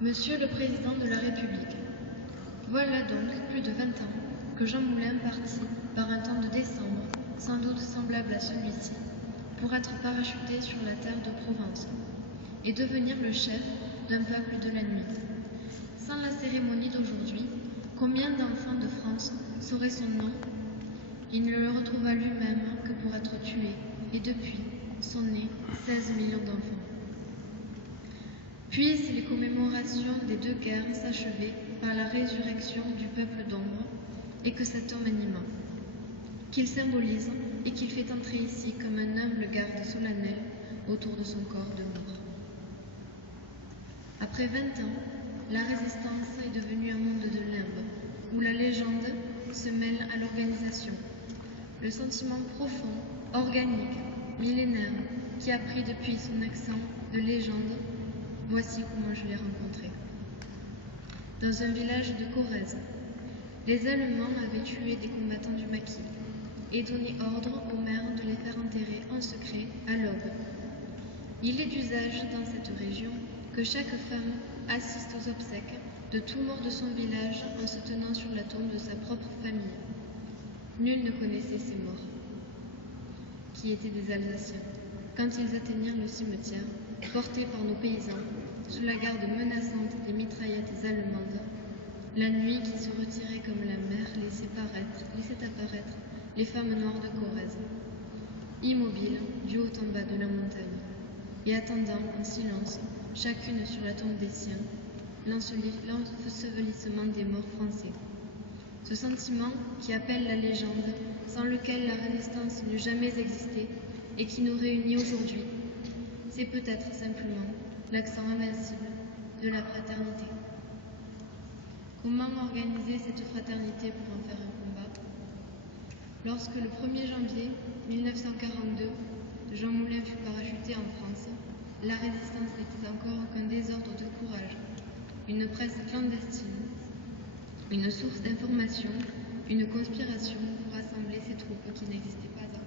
Monsieur le Président de la République, voilà donc plus de 20 ans que Jean Moulin partit par un temps de décembre, sans doute semblable à celui-ci, pour être parachuté sur la terre de Provence et devenir le chef d'un peuple de la nuit. Sans la cérémonie d'aujourd'hui, combien d'enfants de France sauraient son nom? Il ne le retrouva lui-même que pour être tué, et depuis sont nés 16 millions d'enfants. Puissent les commémorations des deux guerres s'achever par la résurrection du peuple d'ombre, et que cet homme animant, qu'il symbolise et qu'il fait entrer ici comme un humble garde solennel autour de son corps de mort. Après 20 ans, la résistance est devenue un monde de limbes, où la légende se mêle à l'organisation. Le sentiment profond, organique, millénaire, qui a pris depuis son accent de légende, voici comment je l'ai rencontré. Dans un village de Corrèze, les Allemands avaient tué des combattants du maquis et donné ordre aux mères de les faire enterrer en secret à l'aube. Il est d'usage dans cette région que chaque femme assiste aux obsèques de tout mort de son village en se tenant sur la tombe de sa propre famille. Nul ne connaissait ces morts, qui étaient des Alsaciens, quand ils atteignirent le cimetière, portés par nos paysans, sous la garde menaçante des mitraillettes allemandes. La nuit qui se retirait comme la mer laissait apparaître les femmes noires de Corrèze, immobiles du haut en bas de la montagne, et attendant en silence, chacune sur la tombe des siens, l'ensevelissement des morts français. Ce sentiment qui appelle la légende, sans lequel la résistance n'eût jamais existé et qui nous réunit aujourd'hui, c'est peut-être simplement l'accent invincible de la fraternité. Comment organiser cette fraternité pour en faire un combat? Lorsque le 1er janvier 1942, Jean Moulin fut parachuté en France, la résistance n'était encore qu'un désordre de courage, une presse clandestine, une source d'information, une conspiration pour rassembler ces troupes qui n'existaient pas encore.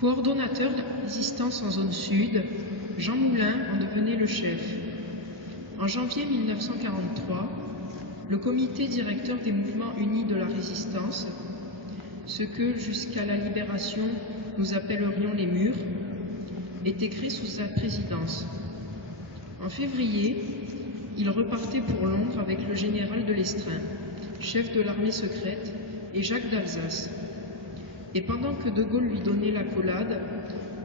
Coordonnateur de la résistance en zone sud, Jean Moulin en devenait le chef. En janvier 1943, le comité directeur des mouvements unis de la résistance, ce que jusqu'à la libération nous appellerions les murs, était créé sous sa présidence. En février, il repartait pour Londres avec le général de Lestrin, chef de l'armée secrète, et Jacques d'Alsace. Et pendant que De Gaulle lui donnait l'accolade,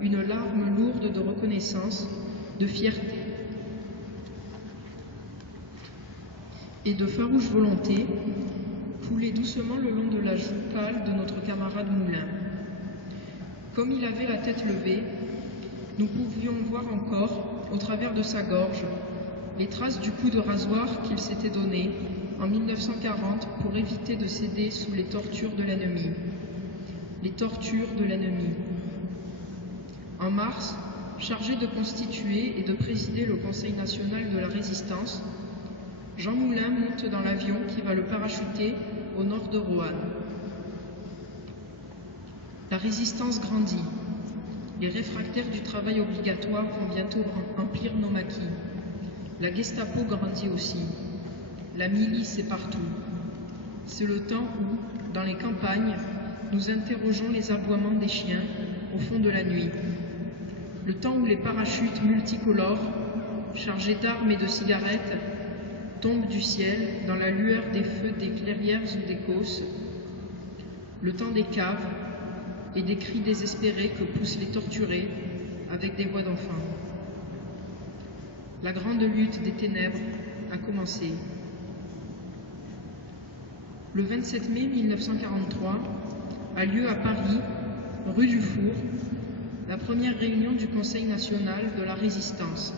une larme lourde de reconnaissance, de fierté et de farouche volonté coulait doucement le long de la joue pâle de notre camarade Moulin. Comme il avait la tête levée, nous pouvions voir encore, au travers de sa gorge, les traces du coup de rasoir qu'il s'était donné en 1940 pour éviter de céder sous les tortures de l'ennemi. Les tortures de l'ennemi. En mars, chargé de constituer et de présider le Conseil national de la résistance, Jean Moulin monte dans l'avion qui va le parachuter au nord de Roanne. La résistance grandit. Les réfractaires du travail obligatoire vont bientôt remplir nos maquis. La Gestapo grandit aussi. La milice est partout. C'est le temps où, dans les campagnes, nous interrogeons les aboiements des chiens au fond de la nuit. Le temps où les parachutes multicolores, chargés d'armes et de cigarettes, tombent du ciel dans la lueur des feux des clairières ou des causses. Le temps des caves et des cris désespérés que poussent les torturés avec des voix d'enfants. La grande lutte des ténèbres a commencé. Le 27 mai 1943 a lieu à Paris, rue du Four, la première réunion du Conseil national de la résistance.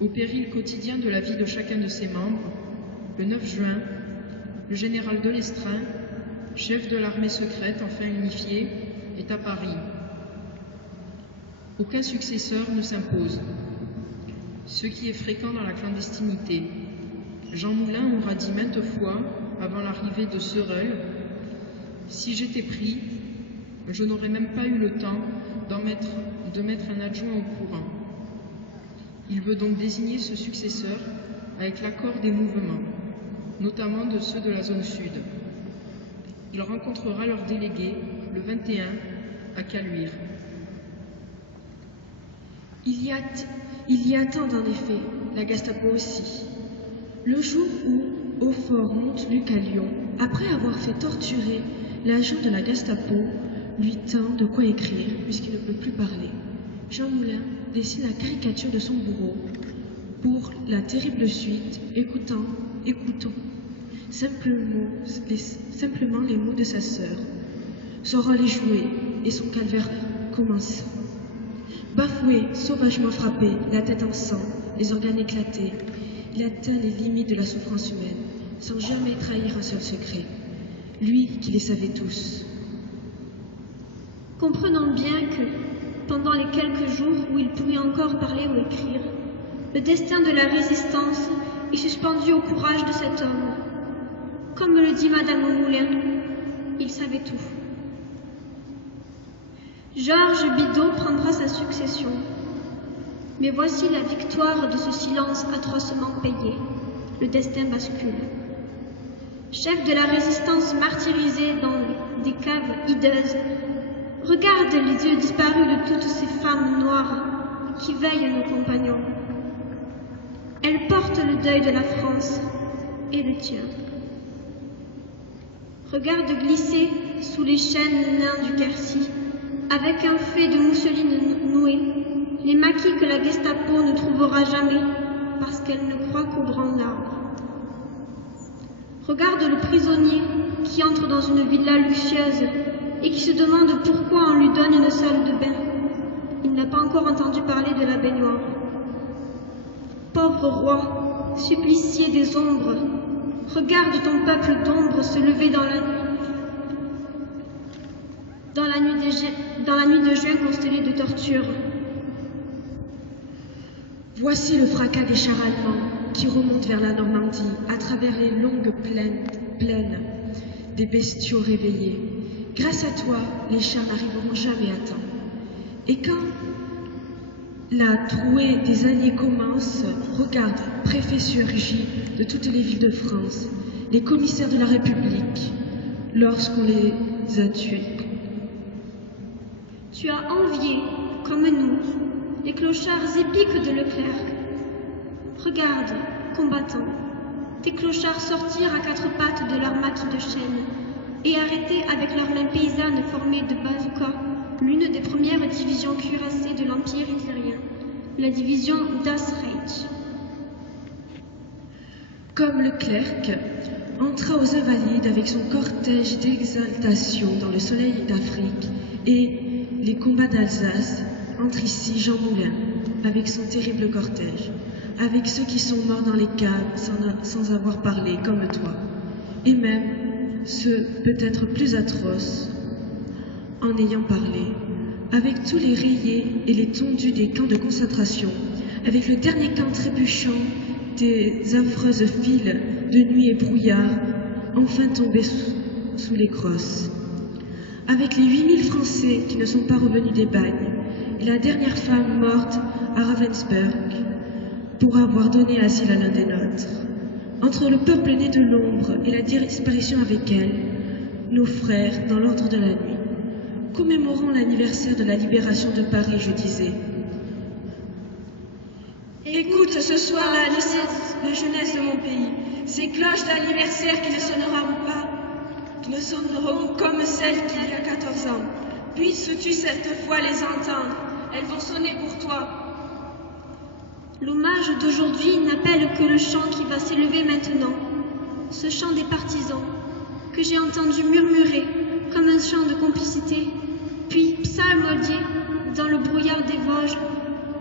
Au péril quotidien de la vie de chacun de ses membres, le 9 juin, le général de Lestrin, chef de l'armée secrète enfin unifiée, est à Paris. Aucun successeur ne s'impose, ce qui est fréquent dans la clandestinité. Jean Moulin aura dit maintes fois, avant l'arrivée de Sereul, « Si j'étais pris, je n'aurais même pas eu le temps de mettre un adjoint au courant. Il veut donc désigner ce successeur avec l'accord des mouvements, notamment de ceux de la zone sud. Il rencontrera leurs délégués le 21 à Caluire. Il y attend en effet, la Gestapo aussi. Le jour où, au fort Montluc à Lyon, après avoir fait torturer l'agent de la Gestapo, lui tend de quoi écrire, puisqu'il ne peut plus parler. Jean Moulin dessine la caricature de son bourreau. Pour la terrible suite, écoutons simplement les mots de sa sœur. Son rôle est joué et son calvaire commence. Bafoué, sauvagement frappé, la tête en sang, les organes éclatés, il atteint les limites de la souffrance humaine, sans jamais trahir un seul secret. Lui qui les savait tous. Comprenons bien que, pendant les quelques jours où il pouvait encore parler ou écrire, le destin de la résistance est suspendu au courage de cet homme. Comme le dit Madame Moulin, il savait tout. Georges Bidault prendra sa succession. Mais voici la victoire de ce silence atrocement payé. Le destin bascule. Chef de la résistance martyrisé dans des caves hideuses, regarde les yeux disparus de toutes ces femmes noires qui veillent nos compagnons. Elles portent le deuil de la France et le tien. Regarde glisser sous les chaînes nains du Quercy, avec un fait de mousseline nouée, les maquis que la Gestapo ne trouvera jamais parce qu'elle ne croit qu'au branlard. Regarde le prisonnier qui entre dans une villa luxueuse et qui se demande pourquoi on lui donne une salle de bain. Il n'a pas encore entendu parler de la baignoire. Pauvre roi, supplicié des ombres, regarde ton peuple d'ombre se lever dans la nuit de juin constellée de tortures. Voici le fracas des chars allemands qui remontent vers la Normandie à travers les longues plaines des bestiaux réveillés. Grâce à toi, les chars n'arriveront jamais à temps. Et quand la trouée des Alliés commence, regarde, préfet surgit de toutes les villes de France, les commissaires de la République, lorsqu'on les a tués. Tu as envié, comme nous, les clochards épiques de Leclerc. Regarde, combattant, tes clochards sortir à quatre pattes de leur maquis de chêne et arrêter avec leurs mains paysannes formées de bazookas l'une des premières divisions cuirassées de l'Empire hitlérien, la division Das Reich. Comme Leclerc entra aux Invalides avec son cortège d'exaltation dans le soleil d'Afrique et les combats d'Alsace, entre ici Jean Moulin avec son terrible cortège, avec ceux qui sont morts dans les caves sans avoir parlé comme toi, et même ceux peut-être plus atroces en ayant parlé, avec tous les rayés et les tondus des camps de concentration, avec le dernier camp trébuchant des affreuses files de nuit et brouillard, enfin tombés sous les crosses, avec les 8000 Français qui ne sont pas revenus des bagnes, et la dernière femme morte à Ravensburg pour avoir donné asile à l'un des nôtres. Entre le peuple né de l'ombre et la disparition avec elle, nos frères dans l'ordre de la nuit. Commémorons l'anniversaire de la libération de Paris, je disais. Écoute ce soir la jeunesse de mon pays, ces cloches d'anniversaire qui ne sonneront comme celles qu'il y a 14 ans. Puisses-tu cette fois les entendre, elles vont sonner pour toi. L'hommage d'aujourd'hui n'appelle que le chant qui va s'élever maintenant, ce chant des partisans, que j'ai entendu murmurer comme un chant de complicité, puis psalmodier dans le brouillard des Vosges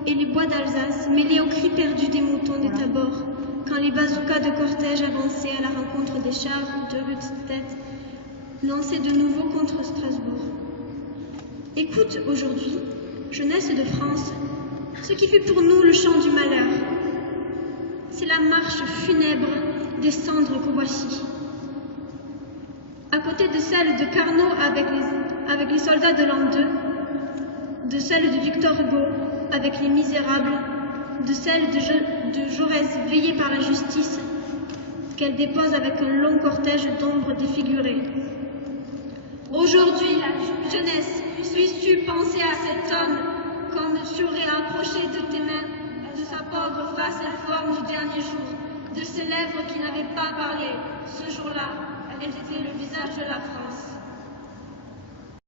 et les bois d'Alsace, mêlés aux cris perdus des moutons des Tabors, quand les bazookas de cortège avançaient à la rencontre des chars de Rudstedt, lancés de nouveau contre Strasbourg. Écoute aujourd'hui, jeunesse de France, ce qui fut pour nous le chant du malheur. C'est la marche funèbre des cendres qu'au voici. À côté de celle de Carnot avec les soldats de l'an 2, de celle de Victor Hugo avec les misérables, de celle de Jaurès veillée par la justice, qu'elle dépose avec un long cortège d'ombres défigurées. Aujourd'hui, jeunesse, puisses-tu penser à cet homme comme tu aurais approché de tes mains de sa pauvre face informe du dernier jour, de ses lèvres qui n'avaient pas parlé. Ce jour-là, elle était le visage de la France.